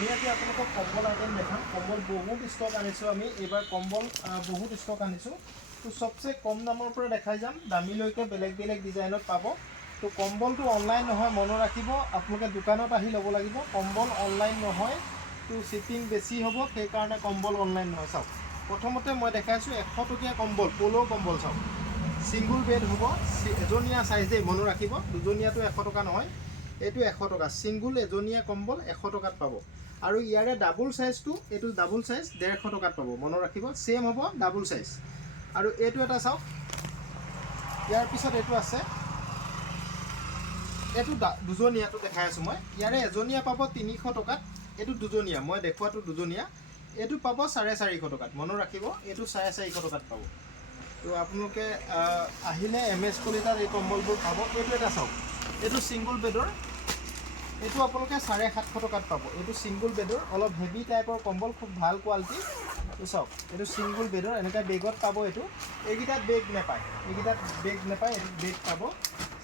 আমি আজি আপোনালোকক কম্বল আইটেম দেখাম। কম্বল বহুত ষ্টক আনিছোঁ আমি এইবাৰ কম্বল বহুত ষ্টক আনিছোঁ। তো সবচে কম দামৰ পৰা দেখাই যাম, দামীলৈকে বেলেগ বেলেগ ডিজাইনত পাব। তো কম্বলটো অনলাইন নহয়, মনত ৰাখিব, আপোনালোকে দোকানত আহি ল'ব লাগিব। কম্বল অনলাইন নহয়, তো শ্বিপিং বেছি হ'ব, সেইকাৰণে কম্বল অনলাইন নহয়। চাওক, প্ৰথমতে মই দেখাইছোঁ 100 টকীয়া কম্বল, প'ল' কম্বল। চাওক, ছিংগুল বেড হ'ব, এজনীয়া চাইজ দেই, মনত ৰাখিব, দুজনীয়াটো 100 টকা নহয়, এইটো 100 টকা। ছিংগুল এজনীয়া কম্বল 100 টকাত পাব। আৰু ইয়াৰে ডাবুল চাইজটো, এইটো ডাবুল চাইজ 150 টকাত পাব, মনত ৰাখিব, ছেম হ'ব ডাবুল চাইজ। আৰু এইটো এটা চাওক, ইয়াৰ পিছত এইটো আছে, এইটো দুজনীয়াটো দেখাই আছোঁ মই। ইয়াৰে এজনীয়া পাব 300 টকাত, এইটো দুজনীয়া, মই দেখুৱাটো দুজনীয়া, এইটো পাব 450 টকাত, মনত ৰাখিব, এইটো 450 টকাত পাব। তো আপোনালোকে আহিলে MS কলিতাত এই কম্বলবোৰ পাব। এইটো এটা চাওক, এইটো ছিংগুল বেডৰ, এইটো আপোনালোকে 750 টকাত পাব। এইটো ছিংগুল বেডৰ অলপ হেভি টাইপৰ কম্বল, খুব ভাল কোৱালিটি। তো চাওক, এইটো ছিংগুল বেডৰ, এনেকৈ বেগত পাব। এইকেইটাত বেগ নাপায়, এইকেইটাত বেগ নাপায়, এইটো বেগ পাব।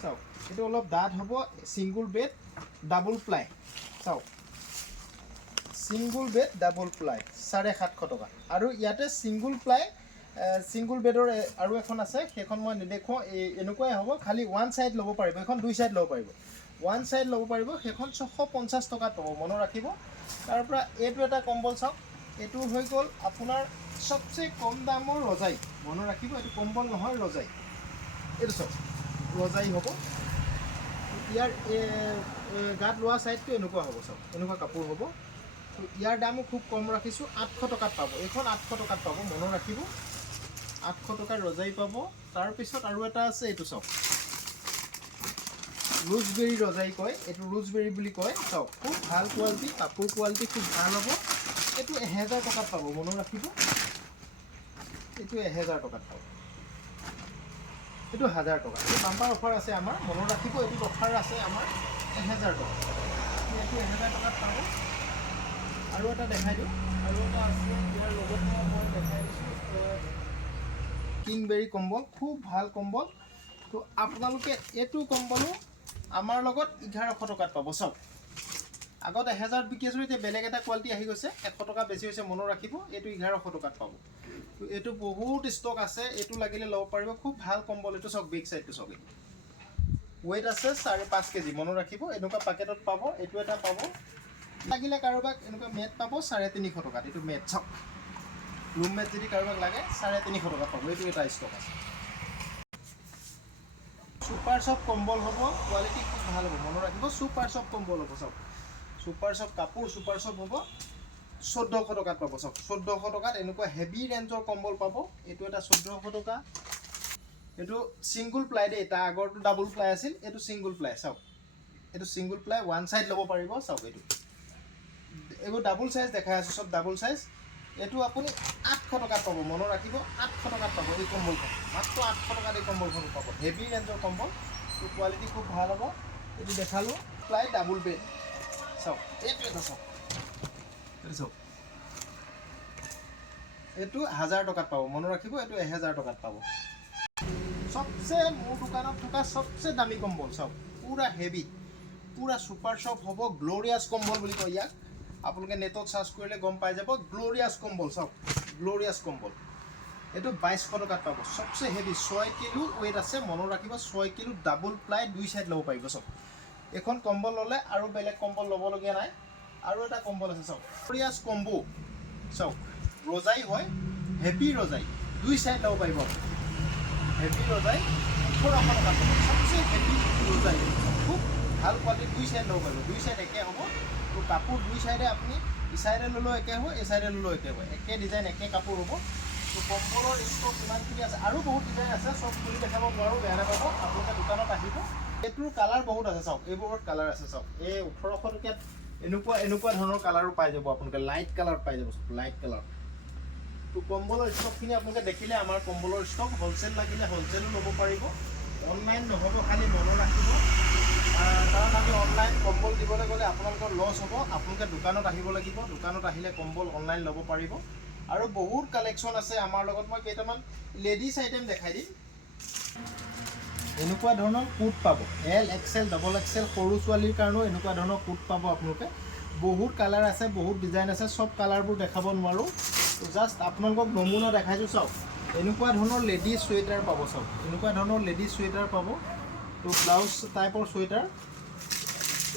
চাওক, এইটো অলপ ডাঠ হ'ব, ছিংগুল বেড ডাবল প্লাই। চাওক, ছিংগুল বেড ডাবল প্লাই 750 টকা। আৰু ইয়াতে ছিংগুল প্লাই ছিংগুল বেডৰ আৰু এখন আছে, সেইখন মই নেদেখুৱাওঁ, এনেকুৱাই হ'ব, খালি ওৱান ছাইড ল'ব পাৰিব, এইখন দুই ছাইড ল'ব পাৰিব, ওৱান ছাইড ল'ব পাৰিব, সেইখন 650 টকাত পাব, মনত ৰাখিব। তাৰপৰা এইটো এটা কম্বল চাওক, এইটো হৈ গ'ল আপোনাৰ চবচে কম দামৰ ৰজাই, মনত ৰাখিব, এইটো কম্বল নহয়, ৰজাই। এইটো চাওক, ৰজাই হ'ব। ইয়াৰ গাত লোৱা ছাইডটো এনেকুৱা হ'ব, চাওক, এনেকুৱা কাপোৰ হ'ব। তো ইয়াৰ দামো খুব কম ৰাখিছোঁ, 800 টকাত পাব, এইখন 800 টকাত পাব, মনত ৰাখিব, 800 টকাৰ ৰজাই পাব। তাৰপিছত আৰু এটা আছে, এইটো চাওক, ৰোজবেৰী ৰজাই কয়, এইটো ৰোজবেৰী বুলি কয়। চাওক, খুব ভাল কোৱালিটি, কাপোৰ কোৱালিটি খুব ভাল হ'ব। এইটো 1000 টকাত পাব, মনত ৰাখিব, এইটো 1000 টকাত পাব, এইটো 1000 টকা। এইটো বাম্পাৰ অফাৰ আছে আমাৰ, মনত ৰাখিব, এইটো অফাৰ আছে আমাৰ 1000 টকা, এইটো 1000 টকাত পাব। আৰু এটা দেখাই দিওঁ, আৰু এটা আছে, ইয়াৰ লগতে মই দেখাই দিছোঁ কিংবেৰী কম্বল, খুব ভাল কম্বল। তো আপোনালোকে এইটো কম্বলো আমাৰ লগত 1100 টকাত পাব। চাওক, আগত 1000 বিকি আছিলোঁ, এতিয়া বেলেগ এটা কোৱালিটি আহি গৈছে, 100 টকা বেছি হৈছে, মনত ৰাখিব, এইটো 1100 টকাত পাব। তো এইটো বহুত ষ্টক আছে, এইটো লাগিলে ল'ব পাৰিব, খুব ভাল কম্বল। এইটো চাওক, বিগ চাইডটো চাওক, ৱেইট আছে 4.5 কেজি, মনত ৰাখিব, এনেকুৱা পেকেটত পাব। এইটো এটা পাব, লাগিলে কাৰোবাক এনেকুৱা মেট পাব 350 টকাত, এইটো মেট চাওক, ৰুম মেট যদি কাৰোবাক লাগে 350 টকাত পাব। এইটো এটা ষ্টক আছে। ছুপাৰ চফ্ট কম্বল হ'ব, কোৱালিটি খুব ভাল হ'ব, মনত ৰাখিব, ছুপাৰ চফ্ট কম্বল হ'ব। চাওক, ছুপাৰ চফ্ট কাপোৰ, ছুপাৰ চফ্ট হ'ব, 1400 টকাত পাব। চাওক, 1400 টকাত এনেকুৱা হেভি ৰেঞ্জৰ কম্বল পাব। এইটো এটা 1400 টকা, এইটো ছিংগুল প্লাই দেই, তাৰ আগৰটো ডাবুল প্লাই আছিল, এইটো ছিংগুল প্লাই। চাওক, এইটো ছিংগুল প্লাই, ওৱান ছাইড ল'ব পাৰিব। চাওক, এইবোৰ ডাবুল চাইজ দেখাই আছোঁ, চব ডাবুল চাইজ। এইটো আপুনি 800 টকাত পাব, মনত ৰাখিব, 800 টকাত পাব এই কম্বলখন, মাত্ৰ 800 টকাত এই কম্বলখন পাব, হেভি ৰেঞ্জৰ কম্বল। তো কোৱালিটি খুব ভাল হ'ব। এইটো দেখালোঁ, প্লাই ডাবুল বেড। চাওক, এইটো এটা চাওক, এইটো চাওক, এইটো 1000 টকাত পাব, মনত ৰাখিব, এইটো 1000 টকাত পাব। চবচে মোৰ দোকানত থকা চবচে দামী কম্বল, চাওক, পূৰা হেভি, পূৰা ছুপাৰ চফ্ট হ'ব, গ্ল'ৰিয়াছ কম্বল বুলি কয় ইয়াক। আপোনালোকে নেটত চাৰ্চ কৰিলে গম পাই যাব, গ্ল'ৰিয়াছ কম্বল। চাওক, গ্ল'ৰিয়াছ কম্বল, এইটো 2200 টকাত পাব, চবচে হেভি, 6 কিলো ৱেইট আছে, মনত ৰাখিব, 6 কিলো, ডাবুল প্লাই, দুই ছাইড ল'ব পাৰিব। চাওক, এইখন কম্বল ল'লে আৰু বেলেগ কম্বল ল'বলগীয়া নাই। আৰু এটা কম্বল আছে, চাওক, গ্ল'ৰিয়াছ কম্বো, চাওক, ৰজাই হয়, হেভি ৰজাই, দুই ছাইড ল'ব পাৰিব, হেভি ৰজাই, 1800 টকাত পাব, চবচে হেভি ৰজাই, খুব ভাল কোৱালিটি, দুই ছাইড ল'ব পাৰিব, দুই ছাইড একে হ'ব। তো কাপোৰ দুই ছাইডে আপুনি ই ছাইডে ল'লেও একে হ'ব, এই ছাইডে ল'লেও একে হ'ব, একে ডিজাইন, একে কাপোৰ হ'ব। তো কম্বলৰ ষ্টক ইমানখিনি আছে, আৰু বহুত ডিজাইন আছে, চব খুলি দেখাব নোৱাৰোঁ, বেয়া নাপাব, আপোনালোকে দোকানত আহিব। এইটোৰ কালাৰ বহুত আছে, চাওক, এইবোৰত কালাৰ আছে। চাওক, এই 1800 টকীয়াত এনেকুৱা ধৰণৰ কালাৰো পাই যাব, আপোনালোকে লাইট কালাৰত পাই যাব, লাইট কালাৰ। তো কম্বলৰ ষ্টকখিনি আপোনালোকে দেখিলে, আমাৰ কম্বলৰ ষ্টক, হ'লচেল লাগিলে হ'লচেলো ল'ব পাৰিব, অনলাইন নহ'ব, খালি মনত ৰাখিব, কাৰণ আমি অনলাইন কম্বল দিবলৈ গ'লে আপোনালোকৰ লছ হ'ব, আপোনালোকে দোকানত আহিব লাগিব, দোকানত আহিলে কম্বল অনলাইন ল'ব পাৰিব। আৰু বহুত কালেকশ্যন আছে আমাৰ লগত, মই কেইটামান লেডিজ আইটেম দেখাই দিম। এনেকুৱা ধৰণৰ কোট পাব, L, XL, XXL, সৰু ছোৱালীৰ কাৰণেও এনেকুৱা ধৰণৰ কোট পাব আপোনালোকে। বহুত কালাৰ আছে, বহুত ডিজাইন আছে, সব কালাৰবোৰ দেখাব নোৱাৰোঁ। তো জাষ্ট আপোনালোকক নমুনা দেখাইছোঁ। চাওক এনেকুৱা ধৰণৰ লেডিজ চুৱেটাৰ পাব। চাওক এনেকুৱা ধৰণৰ লেডিজ চুৱেটাৰ পাব। তো ব্লাউজ টাইপৰ চুৱেটাৰ,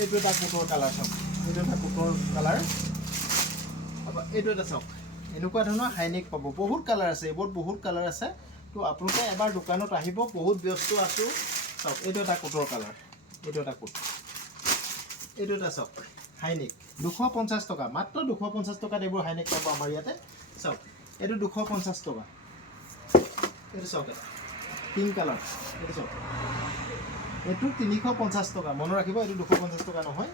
এইটো এটা কোটৰ কালাৰ। চাওক এইটো এটা কোটৰ কালাৰ। এইটো এটা চাওক এনেকুৱা ধৰণৰ হাইনেক পাব। বহুত কালাৰ আছে, এইবোৰ বহুত কালাৰ আছে। তো আপোনালোকে এবাৰ দোকানত আহিব, বহুত ব্যস্ত আছোঁ। চাওক এইটো এটা কোটৰ কালাৰ, এইটো এটা কোট, এইটো এটা চাওক হাইনেক 250 টকা, মাত্ৰ 250 টকাত এইবোৰ হাইনেক পাব আমাৰ ইয়াতে। চাওক এইটো 250 টকা। এইটো চাওক এটা পিংক কালাৰ, এইটো চাওক এইটো 350 টকা। মনত ৰাখিব এইটো 250 টকা নহয়।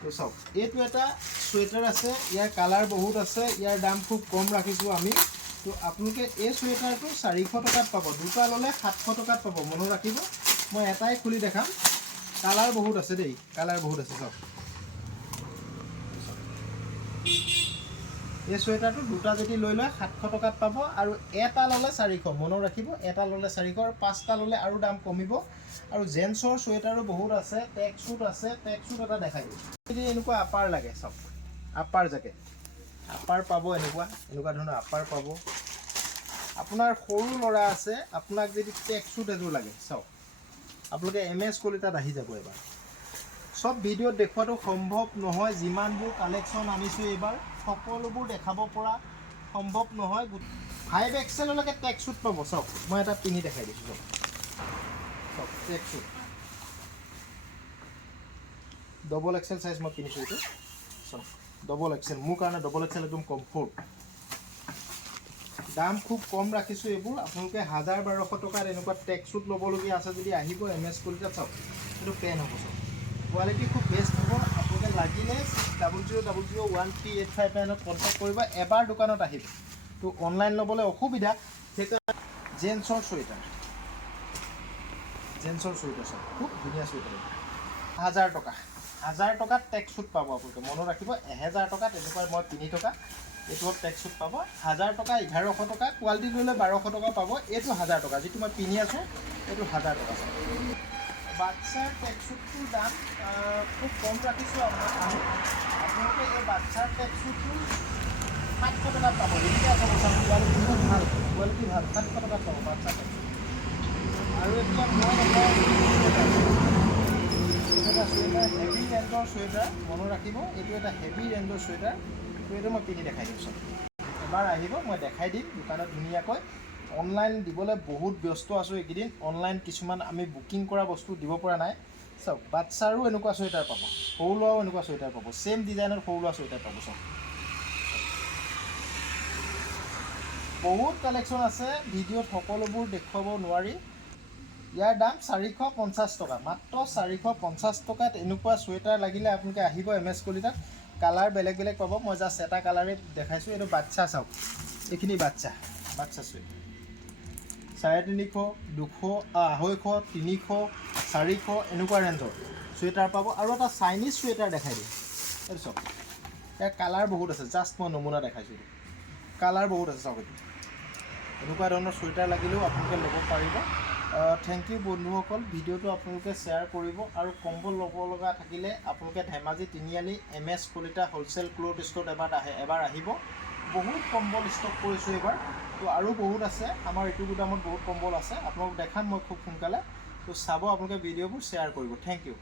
তো চাওক এইটো এটা চুৱেটাৰ আছে, ইয়াৰ কালাৰ বহুত আছে, ইয়াৰ দাম খুব কম ৰাখিছোঁ আমি। তো আপোনালোকে এই চুৱেটাৰটো 400 টকাত পাব, দুটা ল'লে 700 টকাত পাব। মনত ৰাখিব, মই এটাই খুলি দেখাম। কালাৰ বহুত আছে দেই, কালাৰ বহুত আছে। চাওক এই চুৱেটাৰটো দুটা যদি লৈ লয় 700 টকাত পাব, আৰু এটা ল'লে 400। মনত ৰাখিব, এটা ল'লে 400 আৰু 5টা ল'লে আৰু দাম কমিব। আৰু জেন্টছৰ চুৱেটাৰো বহুত আছে, ট্ৰেক শ্বুট আছে। ট্ৰেক শ্বুট এটা দেখাই দিওঁ। যদি এনেকুৱা আপাৰ লাগে, চাওক আপাৰ জেকেট, আপাৰ পাব। এনেকুৱা ধৰণৰ আপাৰ পাব। আপোনাৰ সৰু ল'ৰা আছে, আপোনাক যদি ট্ৰেক শ্বুট এযোৰ লাগে, চাওক আপোনালোকে MS কলিতাত আহি যাব এবাৰ। সব ভিডিঅ'ত দেখুৱাটো সম্ভৱ নহয়, যিমানবোৰ কালেকশ্যন আনিছোঁ এইবাৰ সকলোবোৰ দেখাব পৰা সম্ভৱ নহয়। 5XL ট্ৰেক শ্বুট পাব। চাওক মই এটা পিন্ধি দেখাই দিছোঁ। চাওক ট্ৰেক শ্বুট XXL সাইজ মই পিন্ধিছোঁ। এইটো চাওক XXL, মোৰ কাৰণে XXL একদম কমফৰ্ট। দাম খুব কম ৰাখিছোঁ এইবোৰ। আপোনালোকে 1000-1200 টকাত এনেকুৱা ট্ৰেক শ্বুট ল'বলগীয়া আছে যদি আহিব MS কলিতাত। চাওক এইটো পেন হ'ব, চাওক কোৱালিটি খুব বেষ্ট হ'ব। আপোনালোকে লাগিলে 60001385 কণ্টেক্ট কৰিব, এবাৰ দোকানত আহিব। তো অনলাইন ল'বলৈ অসুবিধা, সেইকাৰণে জেন্টছৰ চুৱেটাৰ চাওক খুব ধুনীয়া চুৱেটাৰ। 1000 টকা, 1000 টকাত ট্ৰেক শ্বুট পাব আপোনালোকে। মনত ৰাখিব 1000 টকাত এনেকুৱা মই 3 টকা এইটো ট্ৰেক শ্বুট পাব। 1000 টকা, 1100 টকা, কোৱালিটি ল'লে 1200 টকা পাব। এইটো 1000 টকা, যিটো মই পিন্ধি আছোঁ এইটো 1000 টকা। বাচ্চাৰ ট্ৰেক শ্বুটটোৰ দাম খুব কম ৰাখিছোঁ আপোনালোকে। এই বাচ্চাৰ ট্ৰেক শ্বুটটো 700 টকাত পাব। এতিয়া আছে কোৱালিটি খুব ভাল, কোৱালিটি ভাল, 700 টকাত পাব বাচ্চাৰ ট্ৰেক শ্বুট। আৰু এতিয়া মই এটা চুৱেটাৰ, হেভি ৰেঞ্জৰ চুৱেটাৰ। মনত ৰাখিব এইটো এটা হেভি ৰেঞ্জৰ চুৱেটাৰ। তো এইটো মই পিন্ধি দেখাই দিম। চাওক এবাৰ আহিব, মই দেখাই দিম দোকানত ধুনীয়াকৈ। অনলাইন দিবলৈ বহুত ব্যস্ত আছোঁ এইকেইদিন। অনলাইন কিছুমান আমি বুকিং কৰা বস্তু দিব পৰা নাই। চাওক বাচ্চাৰো এনেকুৱা চুৱেটাৰ পাব, সৰু ল'ৰাও এনেকুৱা চুৱেটাৰ পাব। ছেম ডিজাইনৰ সৰু ল'ৰা চুৱেটাৰ পাব। চাওক বহুত কালেকশ্যন আছে, ভিডিঅ'ত সকলোবোৰ দেখুৱাব নোৱাৰি। ইয়াৰ দাম 450 টকা, মাত্ৰ 450 টকাত এনেকুৱা চুৱেটাৰ লাগিলে আপোনালোকে আহিব MS কলিতাত। কালাৰ বেলেগ বেলেগ পাব, মই জাষ্ট এটা কালাৰেই দেখাইছোঁ। এইটো বাচ্চা, চাওক এইখিনি বাচ্চা চুৱেটাৰ 350, 200, 250, 300, 400 এনেকুৱা ৰেঞ্জৰ চুৱেটাৰ পাব। আৰু এটা চাইনিজ চুৱেটাৰ দেখাই দিওঁ। এইটো চাওক ইয়াৰ কালাৰ বহুত আছে, জাষ্ট মই নমুনা দেখাইছোঁ। কালাৰ বহুত আছে, চাওক এইটো এনেকুৱা ধৰণৰ চুৱেটাৰ লাগিলেও আপোনালোকে ল'ব পাৰিব। থেংক ইউ বন্ধুসকল, ভিডিঅ'টো আপোনালোকে শ্বেয়াৰ কৰিব। আৰু কম্বল ল'ব লগা থাকিলে আপোনালোকে ধেমাজি তিনিআলি MS কলিতা হ'লচেল ক্লথ ষ্ট'ৰত এবাৰ আহিব। বহুত কম্বল ষ্টক কৰিছোঁ এইবাৰ। তো আৰু বহুত আছে, আমাৰ এইটো গুদামত বহুত কম্বল আছে, আপোনালোক দেখাম মই খুব সোনকালে। তো চাব আপোনালোকে ভিডিঅ'বোৰ শ্বেয়াৰ কৰিব। Thank U.